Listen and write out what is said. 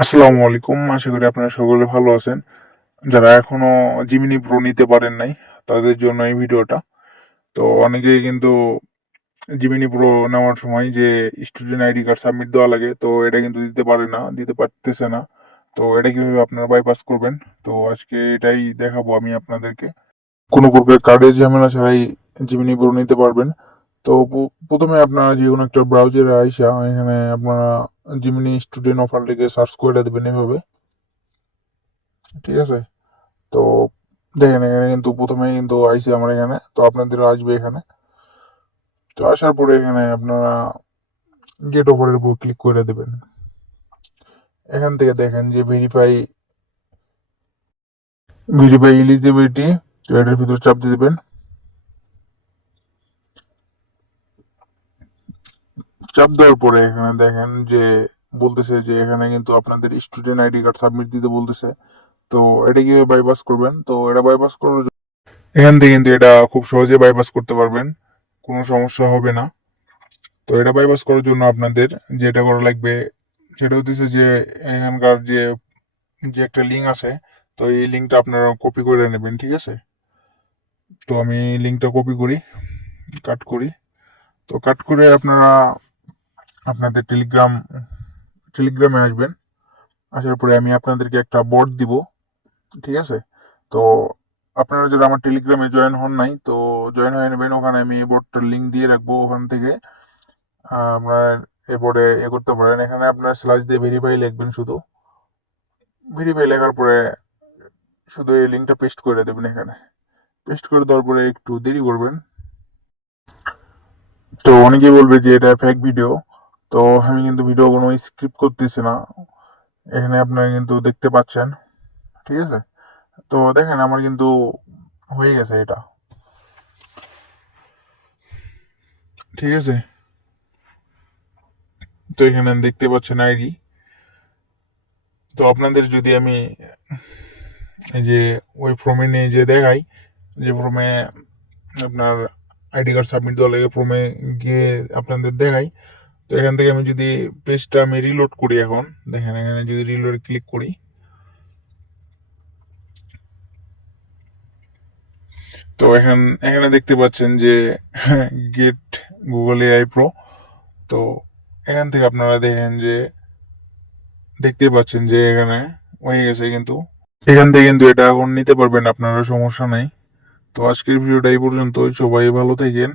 আসসালামু আলাইকুম। আশা করি আপনারা সকলে ভালো আছেন। যারা এখনো জিমিনি প্রো নিতে পারেন নাই, তাদের জন্য এই ভিডিওটা। তো অনেকেই কিন্তু জিমিনি প্রো নেওয়ার সময় যে স্টুডেন্ট আইডি কার্ড সাবমিট দেওয়া লাগে, তো এটা কিন্তু দিতে পারে না, দিতে পারতেছে না। তো এটা কিভাবে আপনারা বাইপাস করবেন? তো আজকে এটাই দেখাবো আমি আপনাদেরকে। কোনো প্রকার কার্ডের ঝামেলা ছাড়াই জিমিনি প্রো নিতে পারবেন। তো প্রথমে আপনারা যে কোনো একটা ব্রাউজারে আইসা এখানে আপনারা জিমিনি স্টুডেন্ট অফার লিখে সার্চ করে দেবেন এভাবে। ঠিক আছে? তো দেখেন এখানে কিন্তু প্রথমেই কিন্তু আইসি আমার এখানে, তো আপনাদেরও আসবে এখানে। তো আসার পরে এখানে আপনারা গেট অফারের উপর ক্লিক করে দেবেন। এখান থেকে দেখেন যে ভেরিফাই এলিজিবিলিটি, তো এটার ভিতরে চাপ দিয়ে দেবেন। চাপ দেওয়ার পরে এখানে দেখেন যে বলতেছে যে এখানে কিন্তু আপনাদের স্টুডেন্ট আইডি কার্ড সাবমিট দিতে বলতেছে। তো এটা কিভাবে বাইপাস করবেন? তো এটা বাইপাস করার এখান থেকে কিন্তু এটা খুব সহজে বাইপাস করতে পারবেন, কোনো সমস্যা হবে না। তো এটা বাইপাস করার জন্য আপনাদের যেটা করা লাগবে সেটা হচ্ছে যে এখানকার যে যে একটা লিঙ্ক আছে, তো এই লিঙ্কটা আপনারা কপি করে নেবেন। ঠিক আছে? তো আমি লিঙ্কটা কপি করি, কাট করি। তো কাট করে আপনারা আপনাদের টেলিগ্রামে আসবেন। আসার পরে আমি আপনাদেরকে একটা বট দিব। ঠিক আছে? তো আপনারা যারা আমার টেলিগ্রামে জয়েন হন নাই, তো জয়েন হয়ে নেবেন। ওখানে আমি এই বটটার লিঙ্ক দিয়ে রাখবো। ওখান থেকে আপনারা এ বোর্ডে করতে পারেন। এখানে আপনার স্ল্যাশ দিয়ে ভেরিফাই লিখবেন শুধু। ভেরিফাই লেখার পরে শুধু এই লিঙ্কটা পেস্ট করে দেবেন এখানে। পেস্ট করে দেওয়ার পরে একটু দেরি করবেন। তো অনেকেই বলবে যে এটা ফেক ভিডিও। তো আমি কিন্তু ভিডিও কোনো স্ক্রিপ্ট করতেছি না। এখানে আপনারা কিন্তু দেখতে পাচ্ছেন। ঠিক আছে? তো দেখেন আমার কিন্তু হয়ে গেছে এটা। ঠিক আছে? তো এখানে দেখতে পাচ্ছেন আইডি। তো আপনাদের যদি আমি এই যে ওই ফর্মে নিয়ে যে দেখাই, যে ফর্মে আপনার আইডি কার্ড সাবমিট দেওয়া লাগে, ফর্মে গিয়ে আপনাদের দেখাই। তো এখান থেকে আমি যদি পেজটা আমি রিলোড করি, এখন দেখেন এখানে যদি রিলোড ক্লিক করি, তো এখানে দেখতে পাচ্ছেন যে গেট গুগল এআই প্রো। তো এখান থেকে আপনারা দেখেন যে দেখতে পাচ্ছেন যে এখানে হয়ে গেছে কিন্তু। এখান থেকে কিন্তু এটা এখন নিতে পারবেন আপনারা, সমস্যা নাই। তো আজকের ভিডিওটা এই পর্যন্তই। সবাই ভালো থাকেন।